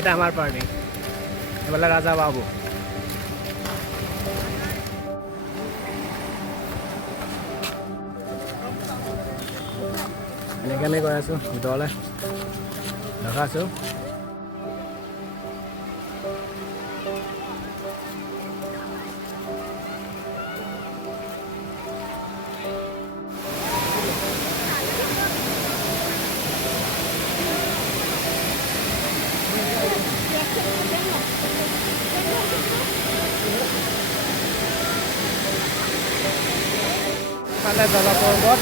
এটা আমাৰ পাৰ্টি বলে ৰাজা বাবু এনেকৈ গৈ আছোঁ ভিতৰলৈ দেখাইছোঁ Ada dalam pondok.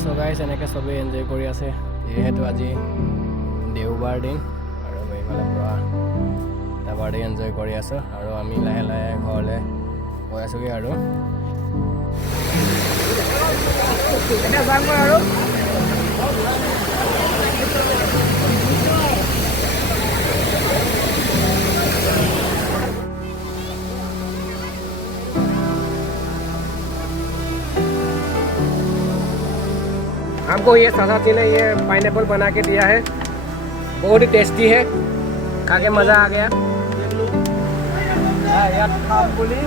So guys, এনেকৈ চবেই এনজয় কৰি আছে যিহেতু আজি দেওবাৰ দিন আৰু এইফালে পৰা এটা বাৰ্থডে এনজয় কৰি আছোঁ আৰু আমি লাহে লাহে ঘৰলৈ গৈ আছোঁগৈ আৰু हमको ये सासा जी ने ये पाइनएप्पल बना के दिया है बहुत ही टेस्टी है खा के मज़ा आ गया यार खाम बोली